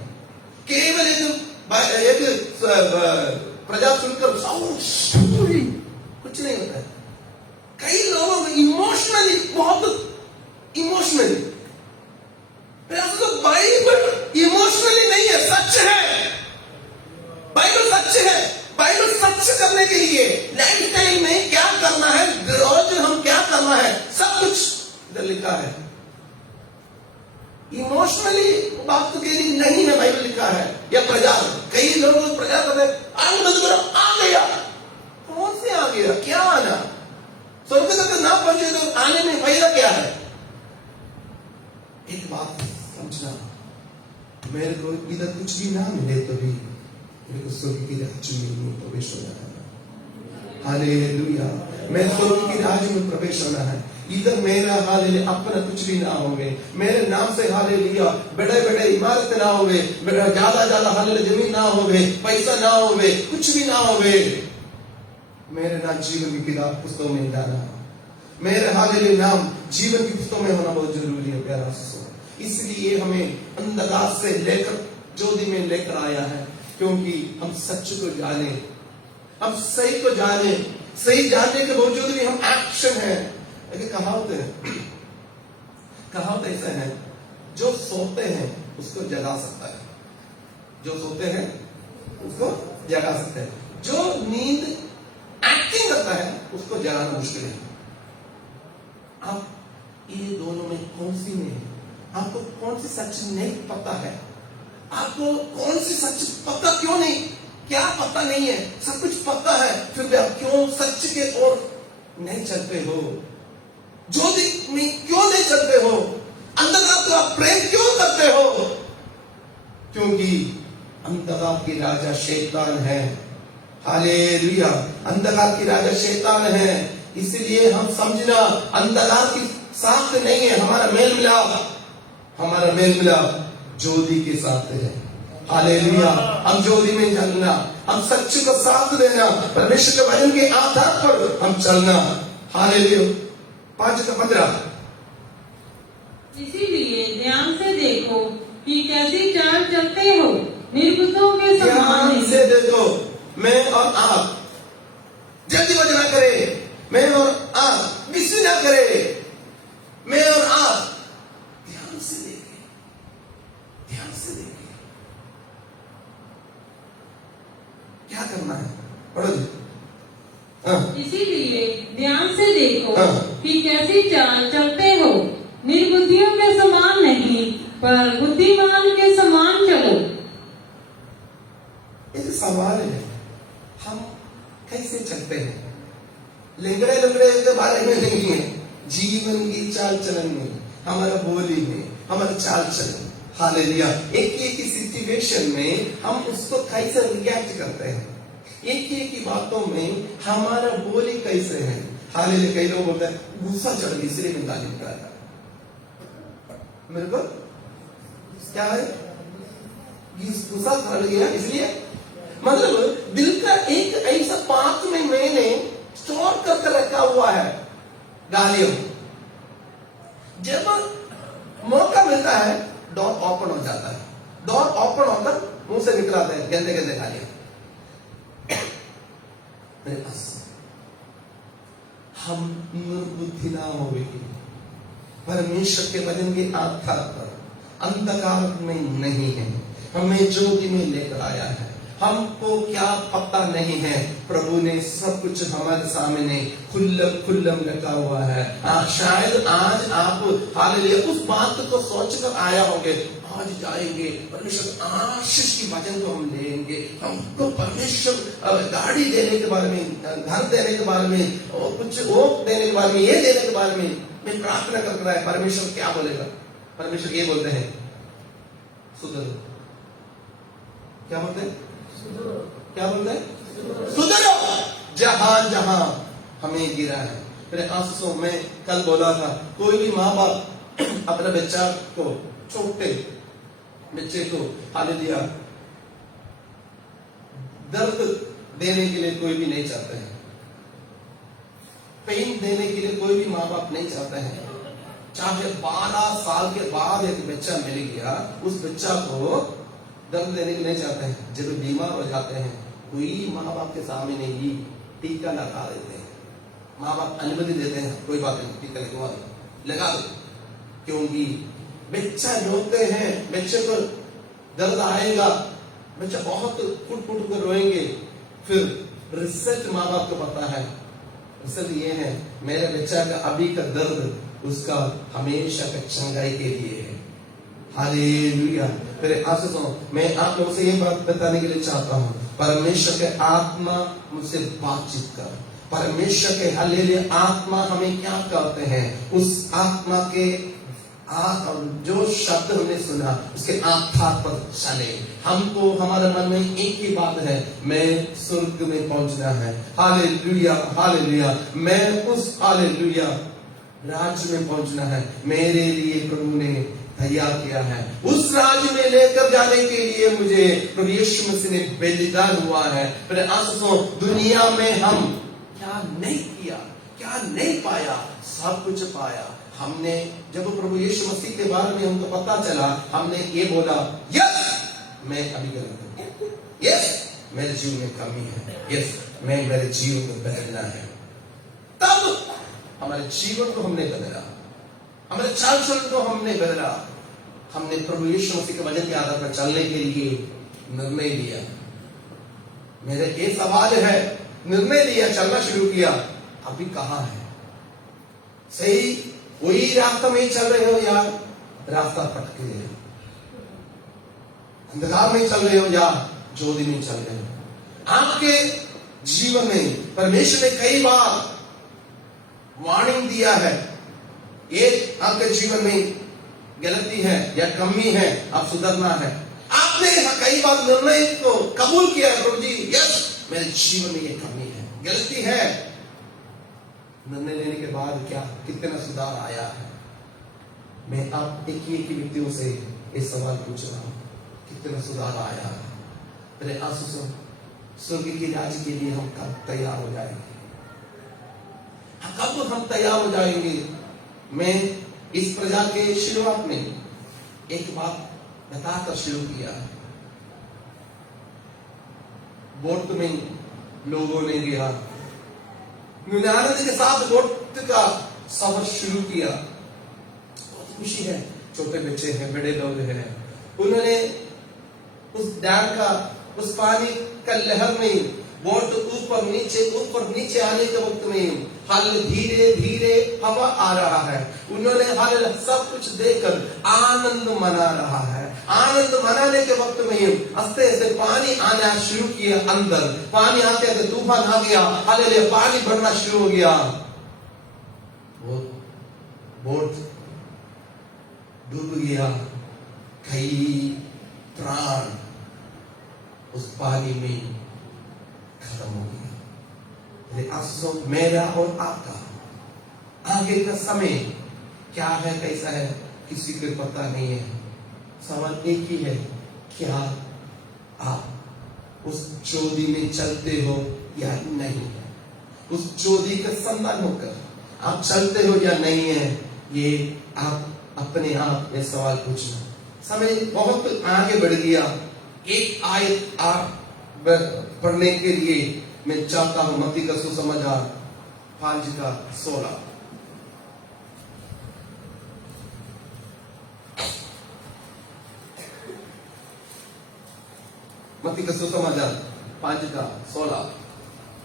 केवल एक प्रजा सुनकर कुछ नहीं होता है। कई लोगों में इमोशनली, बहुत इमोशनली, बाइबल इमोशनली नहीं है, सच है। बाइबल सच है। बाइबल सच करने के लिए लाइफ टाइम में क्या करना है, रोज हम क्या करना है, सब कुछ इधर लिखा है। इमोशनली बात के लिए नहीं है, बाइबल लिखा है। या प्रजा, कई लोग प्रजा करते आ गया, कौन से आ गया, क्या आना? स्वर्ग तक ना पहुंचे तो आने में फायदा क्या है? एक बात समझना, मेरे को इधर कुछ भी ना मिले तो भी मेरे को स्वर्ग की राज्य में प्रवेश होना है। हालेलुया, मैं स्वर्ग की राज्य में प्रवेश होना है। इधर मेरा हालेलुया अपना कुछ भी ना होवे, मेरे नाम से हालेलुया बड़े बड़े इमारत ना होवे, ज्यादा ज्यादा हालेलुया जमीन ना होवे, पैसा ना होवे, कुछ भी ना होवे, मेरे नाम जीवन की किताब पुस्तकों में डाला। मेरे हालेलुया नाम जीवन की पुस्तकों में होना बहुत जरूरी है प्यारा दोस्तों। इसलिए हमें अंधकार से लेकर ज्योति में लेकर आया है, क्योंकि हम सच को जाने, हम सही को जाने। सही जानने के बावजूद भी हम एक्शन है। कहावत है, कहावत ऐसा है, जो सोते हैं उसको जगा सकता है, जो सोते हैं उसको जगा सकता है, जो नींद एक्टिंग करता है उसको जगाना मुश्किल है। आप ये दोनों में कौन सी में है? आपको कौन सी सच नहीं पता है? आपको कौन सी सच पता क्यों नहीं? क्या पता नहीं है? सब कुछ पता है, फिर भी आप क्यों सच के ओर नहीं चलते हो? ज्योति में क्यों नहीं चलते हो? अंधकार को आप प्रेम क्यों करते हो? क्योंकि अंधकार की राजा शैतान है। हालेलुया, अंधकार की राजा शैतान है। इसलिए हम समझना, अंधकार की साथ नहीं है हमारा मेल मिलाप, हमारा मेल मिलाप ज्योति के साथ है। हालेलुया, हम ज्योति में चलना, हम सच्चे को साथ देना, परमेश्वर के वचन के आधार पर हम चलना। हालेलुया, 5:15। इसीलिए ध्यान से देखो कि कैसी चाल चलते हो, निर्बुद्धों के समान। ध्यान से देखो, मैं और आप जल्दीबाजी ना करें, मैं और आप मिस ना करें, मैं और आप ध्यान से देखें, ध्यान से देखें क्या करना है। पढ़ो जी। इसीलिए ध्यान से देखो कि कैसी चाल चलते हो, निर्बुद्धियों के समान नहीं पर बुद्धिमान के समान चलो। एक सवाल है, हम कैसे चलते हैं? लंगड़े लंगड़े के बारे में नहीं है, जीवन की चाल चलन में, हमारा बोली में, हमारा चाल चलन। हालेलुया, एक एक सिचुएशन में हम उसको कैसे रिएक्ट करते हैं, एक एक बातों में हमारा बोली कैसे है। हालेलुया, कई लोग बोलते हैं गुस्सा चढ़ गया इसलिए मैं गाली निकाला। मेरे को क्या है, गुस्सा चढ़ गया इसलिए, मतलब दिल का एक ऐसा पात्र में मैंने स्टोर करके रखा हुआ है गालियों। जब मौका मिलता है डोर ओपन हो जाता है, डोर ओपन होकर मुंह से निकलाते हैं गंदे गंदे गालियां। मेरे पास हम निर्बुद्धि ना होगी, परमेश्वर के वचन के आधार पर अंधकार में नहीं है, हमें ज्योति में लेकर आया है। हमको क्या पता नहीं है, प्रभु ने सब कुछ हमारे सामने खुल्लम रखा हुआ है। शायद आज आप हालेलुया उस बात को सोचकर आया होंगे, आज जाएंगे, परमेश्वर आशीष की वचन को हम लेंगे, हमको परमेश्वर गाड़ी देने के बारे में, घर देने के बारे में, और कुछ वो देने के बारे में, ये देने के बारे में मैं प्रार्थना कर रहा है। परमेश्वर क्या बोलेगा? परमेश्वर ये बोलते हैं, सुधरो। क्या बोलते हैं? क्या बोलते हैं? सुधरो। जहां जहां हमें गिरा है। मेरे आंसू में कल बोला था, कोई भी माँ बाप अपने बच्चा को, छोटे बच्चे को हालेलुया दर्द देने के लिए कोई भी नहीं चाहते हैं, पेन देने के लिए कोई भी माँ बाप नहीं चाहते हैं। चाहे 12 साल के बाद एक बच्चा मिल गया, उस बच्चा को दर्द देने के लिए नहीं चाहते हैं। जब बीमार हो जाते हैं, कोई माँ बाप के सामने नहीं टीका लगा देते हैं। माँ बाप अनुमति देते हैं, कोई बात नहीं, टीका लगा दो, क्योंकि बच्चा रोते हैं, बच्चे को दर्द आएगा, बच्चा बहुत फुट फुट कर रोएंगे। फिर रिसर्च माँ बाप को पता है, रिसर्च ये है, मेरे बच्चा का अभी का दर्द उसका हमेशा का चंगाई के लिए है। हालेलुया। फिर आंसू सुनो, मैं आप लोगों से ये बात बताने के लिए चाहता हूँ, परमेश्वर के आत्मा मुझसे बातचीत कर। परमेश्वर के हालेलुया आत्मा हमें क्या करते हैं, उस आत्मा के जो शब्द हमने सुना उसके आधार पर चले। हमको हमारे मन में एक ही बात है, मैं स्वर्ग में पहुंचना है। Hallelujah hallelujah. मैं उस हालेलुया राज्य में पहुंचना है, मेरे लिए प्रभु ने तैयार किया है। उस राज्य में लेकर जाने के लिए मुझे प्रभु यीशु मसीह ने बलिदान हुआ है। फिर आंसू दुनिया में हम क्या नहीं किया, क्या नहीं पाया, सब कुछ पाया हमने। जब प्रभु यीशु मसीह के बारे में हमको पता चला, हमने ये बोला, यस मैं अभी गलत हूं, यस मेरे जीवन में कमी है, यस मैं मेरे जीवन को बदलना है। तब हमारे जीवन को हमने बदला, हमारे चाल चलन को हमने बदला। हमने प्रभु यीशु मसीह के वचन के आधार पर चलने के लिए निर्णय लिया। मेरा ये सवाल है, निर्णय लिया, चलना शुरू किया, अभी कहां है? सही वही रास्ता में चल रहे हो या रास्ता भटके हो? अंधकार में चल रहे हो या ज्योति में चल रहे हो? आपके जीवन में परमेश्वर ने कई बार वार्निंग दिया है, ये आपके जीवन में गलती है या कमी है, आप सुधरना है। आपने कई बार निर्णय को कबूल किया, प्रभु जी यस मेरे जीवन में ये कमी है, गलती है। निर्णय लेने के बाद क्या कितना सुधार आया है? मैं आप एक ही व्यक्तियों से इस सवाल पूछ रहा हूं, कितना सुधार आया है? मेरे आंसू से स्वर्ग के राज्य के लिए हम कब तैयार हो जाएंगे? कब हम तैयार हो जाएंगे? मैं इस प्रजा के शुरुआत में एक बात बताकर शुरू किया। बोट में लोगों ने गया, आनंद के साथ बोट का सफर शुरू किया। बहुत खुशी है, छोटे बच्चे हैं, बड़े लोग हैं। उन्होंने उस डैम का, उस पानी का लहर में बोट ऊपर नीचे आने के वक्त में हल धीरे धीरे हवा आ रहा है। उन्होंने हल सब कुछ देखकर आनंद मना रहा है। आनंद मनाने के वक्त में आस्ते से पानी आना शुरू किया, अंदर पानी आते आते तूफान आ गया, हालेलुया पानी भरना शुरू हो गया। बोट डूब गया, कई प्राण उस पानी में खत्म हो गया। मेरा और आपका आगे का समय क्या है, कैसा है, किसी को पता नहीं है। सवाल एक ही है, क्या आप उस ज्योति में चलते हो या नहीं? उस ज्योति का संबंध होकर आप चलते हो या नहीं है, ये आप अपने आप में सवाल पूछना। समय बहुत आगे बढ़ गया। एक आयत आप पढ़ने के लिए मैं चाहता हूं, मत्ती का सुसमाचार 5:16। मत्ती का सुसमाचार 5:16।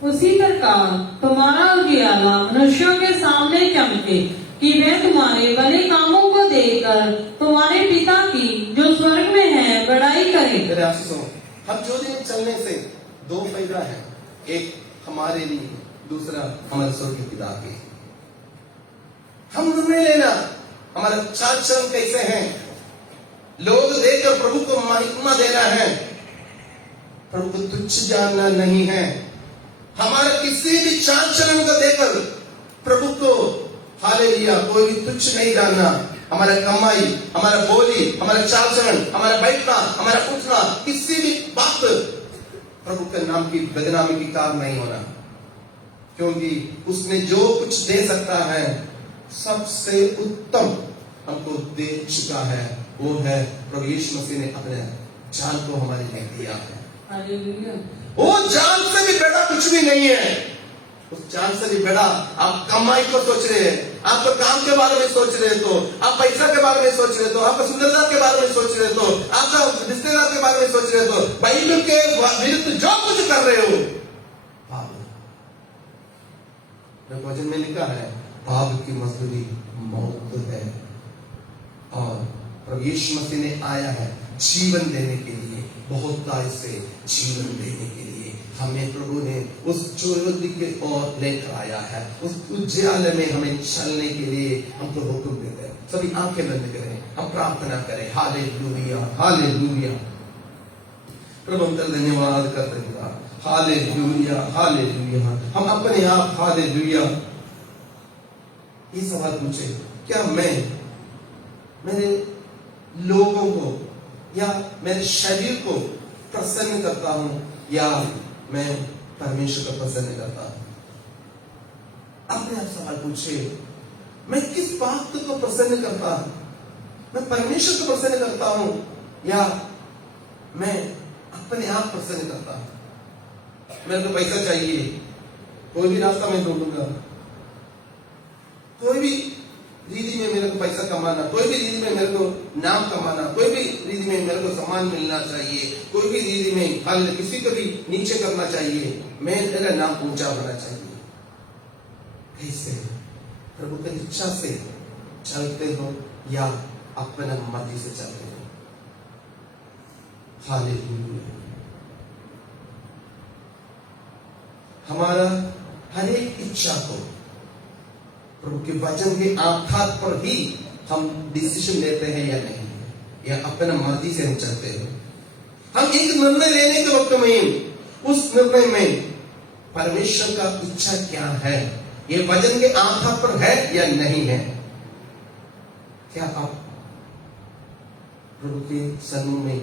उसी प्रकार तुम्हारा उजियाला मनुष्यों के सामने चमके, कि वे तुम्हारे भले कामों को देखकर तुम्हारे पिता की जो स्वर्ग में है बड़ाई करें। मेरे आशीषों, हम ज्योति में चलने से दो फायदा है, एक हमारे लिए, दूसरा हमारे स्वर्गीय पिता के। हम निर्णय लेना हमारा चाल चलन कैसे हैं, लोग देखकर प्रभु को महिमा देना है, प्रभु को तुच्छ जानना नहीं है। हमारा किसी भी चाल चलन को देखकर प्रभु को हालेलुया कोई भी तुच्छ नहीं जानना। हमारा कमाई, हमारा बोली, हमारा चाल चलन, हमारा बैठना, हमारा उठना, किसी भी बात प्रभु के नाम की बदनामी की कारण नहीं होना, क्योंकि उसने जो कुछ दे सकता है सबसे उत्तम हमको दे चुका है, वो है प्रभु यीशु मसीह ने अपने जान को हमारे लिए दिया है। हालेलुया। वो जान से भी बड़ा कुछ भी नहीं है। उस जान से भी बड़ा आप कमाई को सोच रहे हैं, आपको काम के बारे में सोच रहे तो, आप पैसा के बारे में सोच रहे तो, आपका सुंदरता के बारे में सोच रहे तो, आपका रिश्तेदार के बारे में सोच रहे तो, बाइबल के विरुद्ध जो कुछ कर रहे हो पाप। वचन में लिखा है पाप की मजदूरी मौत है, और प्रभु यीशु मसीह ने आया है जीवन देने के लिए, बहुतायत से जीवन देने के लिए। हमें प्रभु ने उस ज्योति की ओर लेकर आया है, उस उज्याले में हमें चलने के लिए हमको हुक्म देते हैं। सभी आंखें बंद करें, हम प्रार्थना करें। Hallelujah, hallelujah. प्रभु हम तेरा धन्यवाद करते हैं। Hallelujah, hallelujah. हम अपने आप हालेलुया ये सवाल पूछे, क्या मैं मेरे लोगों को या मेरे शरीर को प्रसन्न करता हूं, या मैं परमेश्वर को प्रसन्न करता हूं? अपने आप सवाल पूछे, मैं किस बात को प्रसन्न करता हूं? मैं परमेश्वर को प्रसन्न करता हूं, या मैं अपने आप प्रसन्न करता हूं? मेरे को पैसा चाहिए, कोई भी रास्ता मैं ढूंढूंगा, कोई भी रीति में मेरे को पैसा कमाना, कोई भी रीति में मेरे को नाम कमाना, कोई भी रीति में मेरे को सम्मान मिलना चाहिए, कोई भी रीति में हल किसी को भी नीचे करना चाहिए, मेरा नाम ऊंचा होना चाहिए। कैसे प्रभु की इच्छा से चलते हो या अपना मर्जी से चलते हो? हालेलुया। हमारा हर एक इच्छा को प्रभु के वचन के आधार पर ही हम डिसीजन लेते हैं या नहीं, या अपना मर्जी से हम चलते हैं। हम एक निर्णय लेने के वक्त में, उस निर्णय में परमेश्वर का इच्छा क्या है, ये वचन के आधार पर है या नहीं है? क्या आप प्रभु के सम्मुख में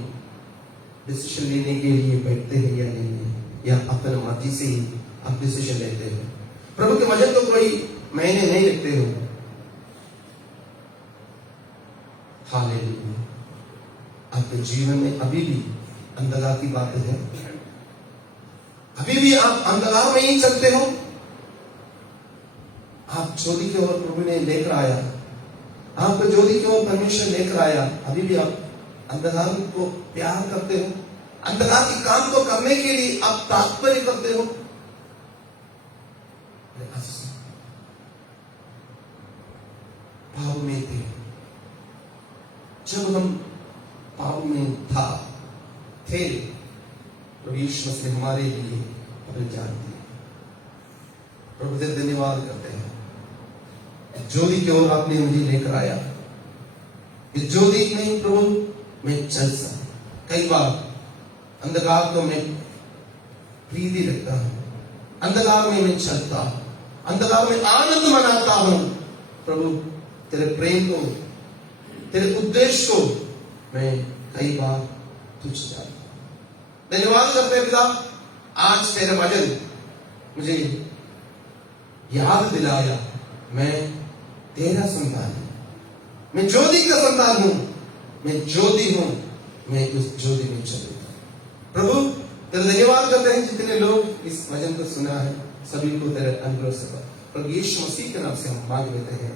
डिसीजन लेने के लिए बैठते हैं या नहीं है, या अपना मर्जी से ही आप डिसीजन लेते हैं? प्रभु के वचन को कोई मैंने नहीं लिखते हो। हालेलुया। आपके जीवन में अभी भी अंधकार की बातें हैं, अभी भी आप अंधकार में ही चलते हो। आप ज्योति की ओर प्रभु ने लेकर आया, आपको ज्योति की ओर परमेश्वर लेकर आया, अभी भी आप अंधकार को प्यार करते हो, अंधकार के काम को करने के लिए आप तात्पर्य करते हो। पाप में थे, जब हम पाप में थे, प्रभु यीशु मसीह ने हमारे लिए अपनी जान दी। प्रभु से धन्यवाद करते हैं, ज्योति की ओर आपने मुझे लेकर आया। इस ज्योति में प्रभु मैं चल सकता। कई बार अंधकार को मैं प्रीति रखता हूं, अंधकार में मैं चलता हूं, अंधकार में आनंद मनाता हूं। प्रभु तेरे प्रेम को, तेरे उद्देश्य को मैं कई बार तुच्छ जानता। धन्यवाद करते हैं पिता, आज तेरा वचन मुझे याद दिलाया, मैं तेरा संतान हूं, मैं ज्योति का संतान हूं, मैं ज्योति हूं, मैं उस ज्योति में चलूंगा। प्रभु तेरा धन्यवाद करते हैं, जितने लोग इस वचन को सुना है सभी को तेरे अनुग्रह से प्रभु यीशु मसीह के नाम से हम मांग लेते हैं।